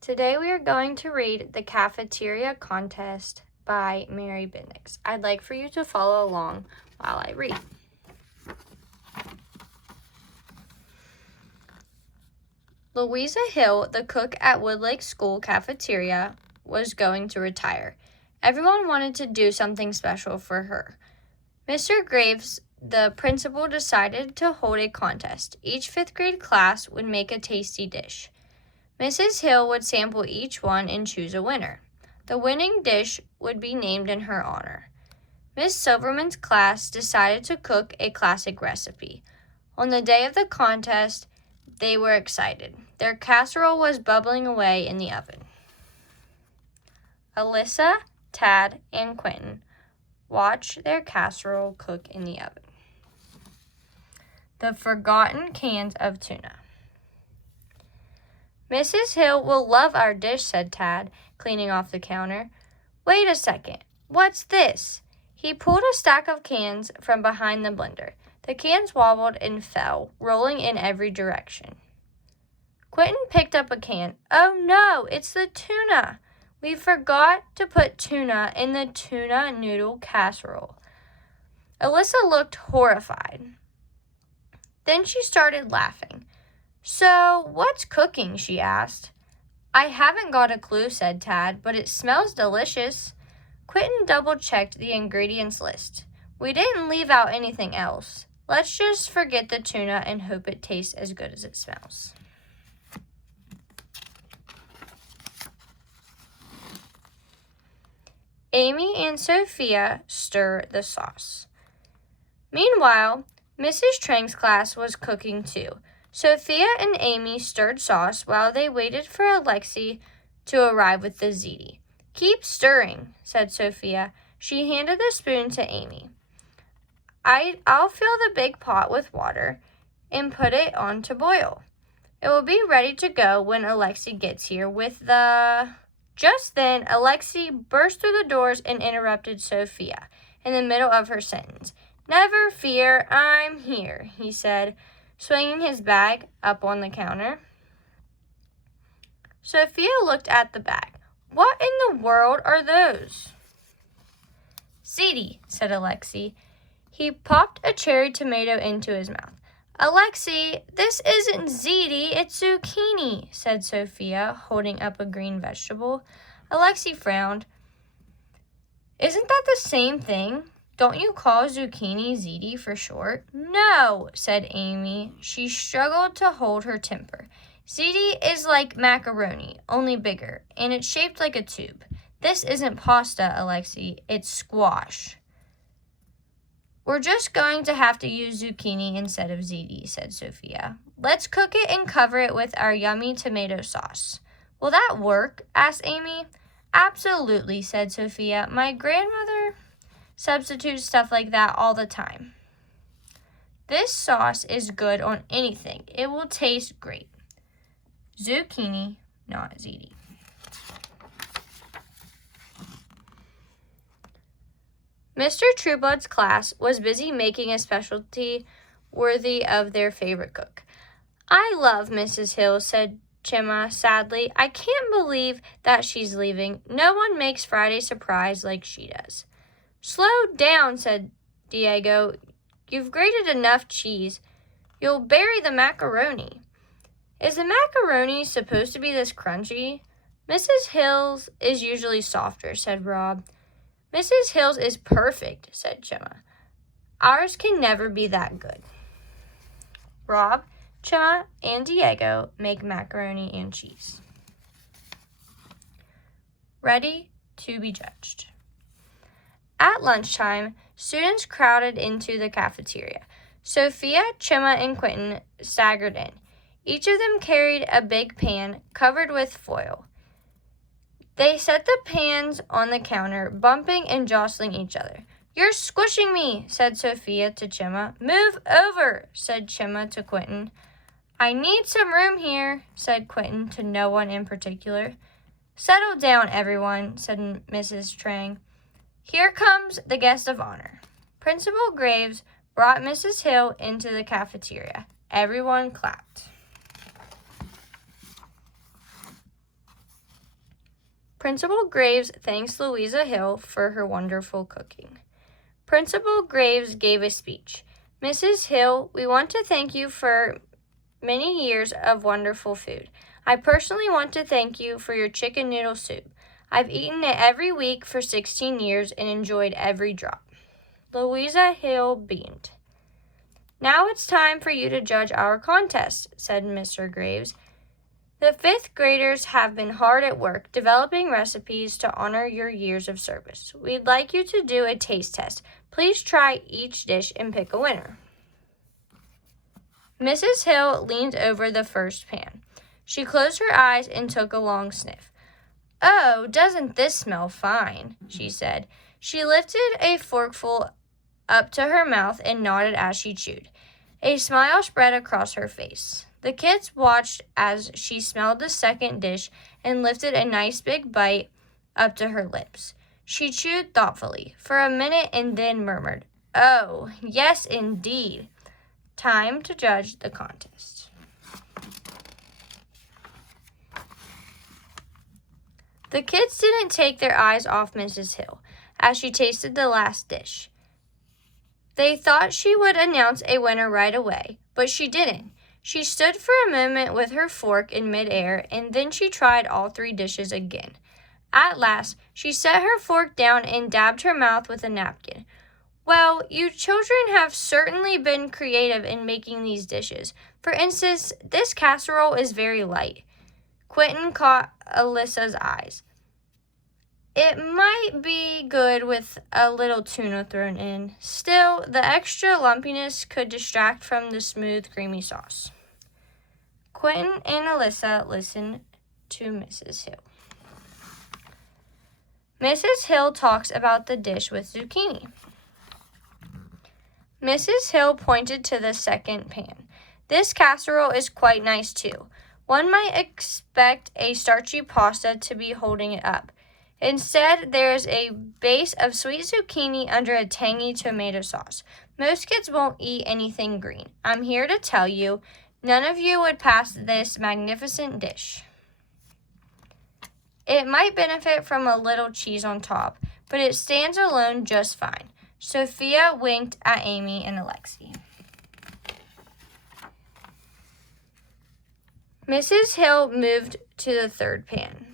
Today we are going to read The Cafeteria Contest by Mary Bendix. I'd like for you to follow along while I read. Louisa Hill, the cook at Woodlake School cafeteria, was going to retire. Everyone wanted to do something special for her. Mr. Graves, the principal, decided to hold a contest. Each fifth grade class would make a tasty dish. Mrs. Hill would sample each one and choose a winner. The winning dish would be named in her honor. Miss Silverman's class decided to cook a classic recipe. On the day of the contest, they were excited. Their casserole was bubbling away in the oven. Alyssa, Tad, and Quentin watched their casserole cook in the oven. The forgotten cans of tuna. Mrs. Hill will love our dish, said Tad, cleaning off the counter. Wait a second. What's this? He pulled a stack of cans from behind the blender. The cans wobbled and fell, rolling in every direction. Quentin picked up a can. Oh no, it's the tuna. We forgot to put tuna in the tuna noodle casserole. Alyssa looked horrified. Then she started laughing. So, what's cooking? She asked. I haven't got a clue, said Tad, but it smells delicious. Quentin double-checked the ingredients list. We didn't leave out anything else. Let's just forget the tuna and hope it tastes as good as it smells. Amy and Sophia stir the sauce. Meanwhile, Mrs. Trang's class was cooking too. Sophia and Amy stirred sauce while they waited for Alexi to arrive with the ziti. Keep stirring, said Sophia. She handed the spoon to Amy. I'll fill the big pot with water and put it on to boil. It will be ready to go when Alexi gets here with the... Just then, Alexi burst through the doors and interrupted Sophia in the middle of her sentence. Never fear, I'm here, he said, swinging his bag up on the counter. Sophia looked at the bag. What in the world are those? Ziti, said Alexi. He popped a cherry tomato into his mouth. Alexi, this isn't ziti, it's zucchini, said Sophia, holding up a green vegetable. Alexi frowned. Isn't that the same thing? Don't you call zucchini ziti for short? No, said Amy. She struggled to hold her temper. Ziti is like macaroni, only bigger, and it's shaped like a tube. This isn't pasta, Alexi. It's squash. We're just going to have to use zucchini instead of ziti, said Sophia. Let's cook it and cover it with our yummy tomato sauce. Will that work? Asked Amy. Absolutely, said Sophia. My grandmother substitutes stuff like that all the time. This sauce is good on anything. It will taste great. Zucchini, not ziti. Mr. Trueblood's class was busy making a specialty worthy of their favorite cook. I love Mrs. Hill, said Chema sadly. I can't believe that she's leaving. No one makes Friday surprise like she does. Slow down, said Diego. You've grated enough cheese. You'll bury the macaroni. Is the macaroni supposed to be this crunchy? Mrs. Hill's is usually softer, said Rob. Mrs. Hill's is perfect, said Chema. Ours can never be that good. Rob, Chema, and Diego make macaroni and cheese. Ready to be judged. At lunchtime, students crowded into the cafeteria. Sophia, Chema, and Quentin staggered in. Each of them carried a big pan covered with foil. They set the pans on the counter, bumping and jostling each other. You're squishing me, said Sophia to Chema. Move over, said Chema to Quentin. I need some room here, said Quentin to no one in particular. Settle down, everyone, said Mrs. Trang. Here comes the guest of honor. Principal Graves brought Mrs. Hill into the cafeteria. Everyone clapped. Principal Graves thanks Louisa Hill for her wonderful cooking. Principal Graves gave a speech. Mrs. Hill, we want to thank you for many years of wonderful food. I personally want to thank you for your chicken noodle soup. I've eaten it every week for 16 years and enjoyed every drop. Louisa Hill beamed. Now it's time for you to judge our contest, said Mr. Graves. The 5th graders have been hard at work developing recipes to honor your years of service. We'd like you to do a taste test. Please try each dish and pick a winner. Mrs. Hill leaned over the first pan. She closed her eyes and took a long sniff. Oh, doesn't this smell fine, she said. She lifted a forkful up to her mouth and nodded as she chewed. A smile spread across her face. The kids watched as she smelled the second dish and lifted a nice big bite up to her lips. She chewed thoughtfully for a minute and then murmured, "Oh, yes, indeed." Time to judge the contest. The kids didn't take their eyes off Mrs. Hill as she tasted the last dish. They thought she would announce a winner right away, but she didn't. She stood for a moment with her fork in midair, and then she tried all 3 dishes again. At last, she set her fork down and dabbed her mouth with a napkin. Well, you children have certainly been creative in making these dishes. For instance, this casserole is very light. Quentin caught Alyssa's eyes. It might be good with a little tuna thrown in. Still, the extra lumpiness could distract from the smooth, creamy sauce. Quentin and Alyssa listened to Mrs. Hill. Mrs. Hill talks about the dish with zucchini. Mrs. Hill pointed to the second pan. This casserole is quite nice too. One might expect a starchy pasta to be holding it up. Instead, there is a base of sweet zucchini under a tangy tomato sauce. Most kids won't eat anything green. I'm here to tell you, none of you would pass this magnificent dish. It might benefit from a little cheese on top, but it stands alone just fine. Sophia winked at Amy and Alexi. Mrs. Hill moved to the third pan.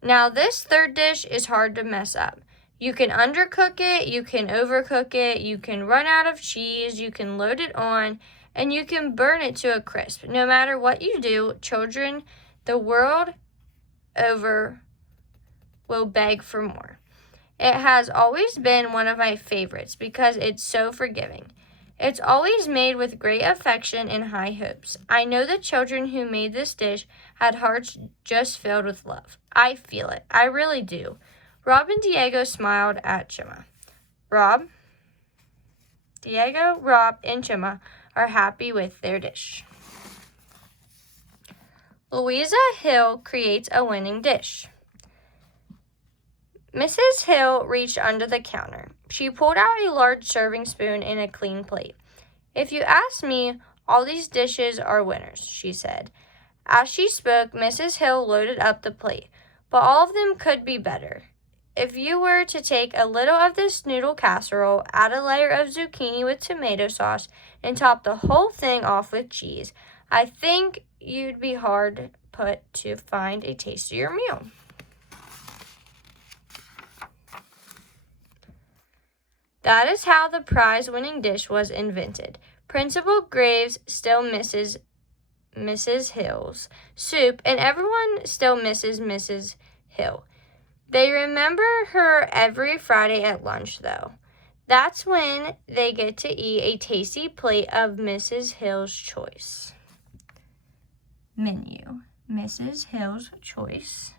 Now, this third dish is hard to mess up. You can undercook it, you can overcook it, you can run out of cheese, you can load it on, and you can burn it to a crisp. No matter what you do, children the world over will beg for more. It has always been one of my favorites because it's so forgiving. It's always made with great affection and high hopes. I know the children who made this dish had hearts just filled with love. I feel it. I really do. Rob and Diego smiled at Gemma. Diego, Rob, and Gemma are happy with their dish. Louisa Hill creates a winning dish. Mrs. Hill reached under the counter. She pulled out a large serving spoon and a clean plate. If you ask me, all these dishes are winners, she said. As she spoke, Mrs. Hill loaded up the plate, but all of them could be better. If you were to take a little of this noodle casserole, add a layer of zucchini with tomato sauce, and top the whole thing off with cheese, I think you'd be hard put to find a tastier meal. That is how the prize-winning dish was invented. Principal Graves still misses Mrs. Hill's soup, and everyone still misses Mrs. Hill. They remember her every Friday at lunch, though. That's when they get to eat a tasty plate of Mrs. Hill's choice. Menu. Mrs. Hill's choice.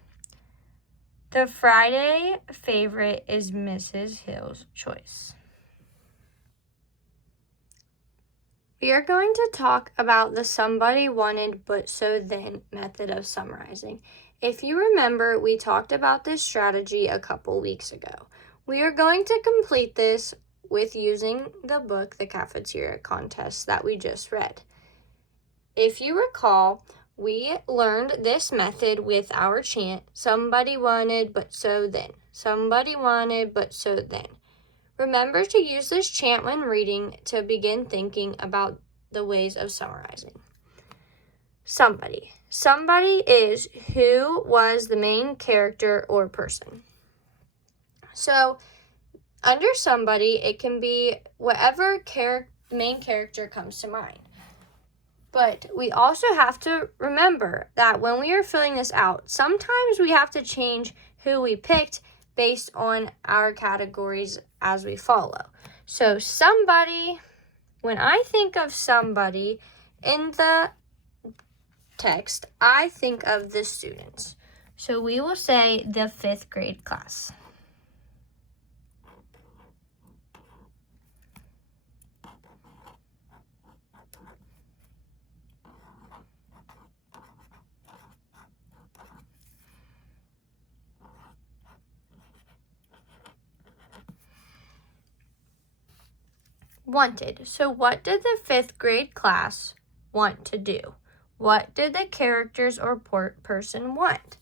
The Friday favorite is Mrs. Hill's choice. We are going to talk about the somebody wanted but so then method of summarizing. If you remember, we talked about this strategy a couple weeks ago. We are going to complete this with using the book, The Cafeteria Contest, that we just read. If you recall, we learned this method with our chant, somebody wanted, but so then. Somebody wanted, but so then. Remember to use this chant when reading to begin thinking about the ways of summarizing. Somebody. Somebody is who was the main character or person. So, under somebody, it can be whatever main character comes to mind. But we also have to remember that when we are filling this out, sometimes we have to change who we picked based on our categories as we follow. So somebody, when I think of somebody in the text, I think of the students. So we will say the 5th grade class. Wanted. So what did the 5th grade class want to do? What did the characters or person want?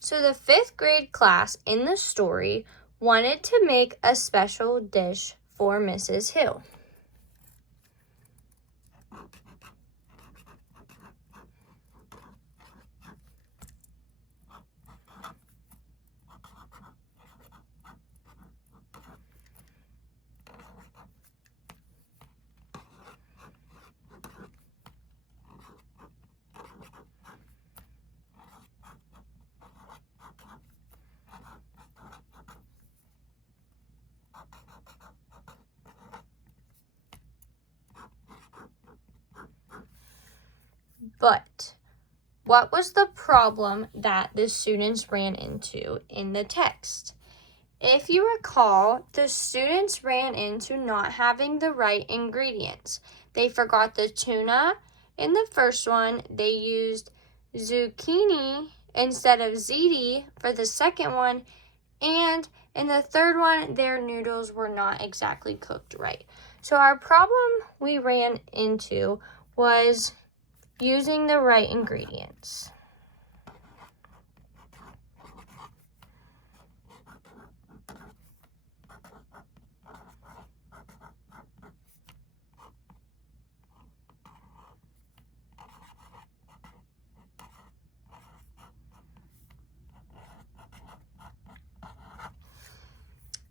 So the 5th grade class in the story wanted to make a special dish for Mrs. Hill. But what was the problem that the students ran into in the text? If you recall, the students ran into not having the right ingredients. They forgot the tuna in the first one. They used zucchini instead of ziti for the second one. And in the third one, their noodles were not exactly cooked right. So our problem we ran into was using the right ingredients.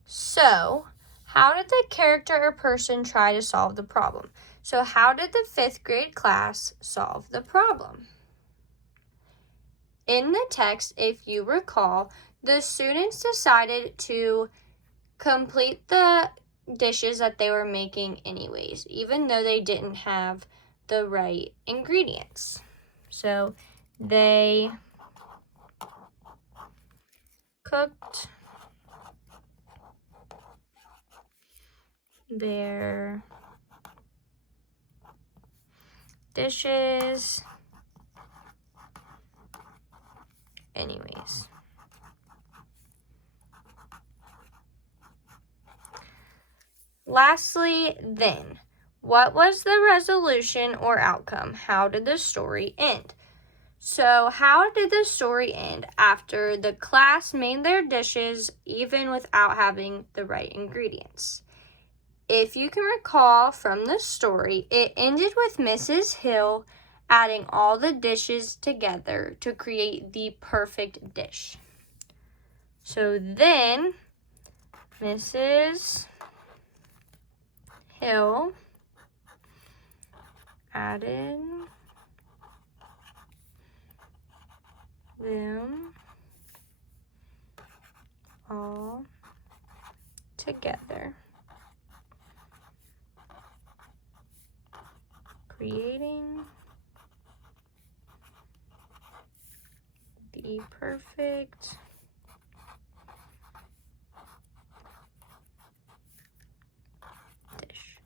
So, how did the character or person try to solve the problem? So, how did the 5th grade class solve the problem? In the text, if you recall, the students decided to complete the dishes that they were making anyways, even though they didn't have the right ingredients. So, they cooked their dishes anyways. Lastly, then, what was the resolution or outcome? How did the story end? So, how did the story end after the class made their dishes even without having the right ingredients? If you can recall from the story, it ended with Mrs. Hill adding all the dishes together to create the perfect dish. So then, Mrs. Hill added them all together, creating the perfect dish.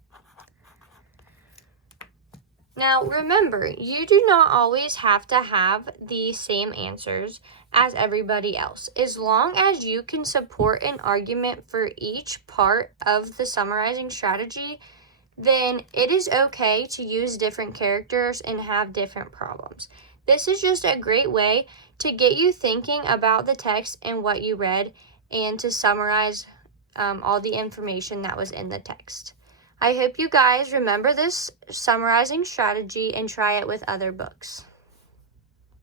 Now remember, you do not always have to have the same answers as everybody else. As long as you can support an argument for each part of the summarizing strategy, then it is okay to use different characters and have different problems. This is just a great way to get you thinking about the text and what you read and to summarize all the information that was in the text. I hope you guys remember this summarizing strategy and try it with other books.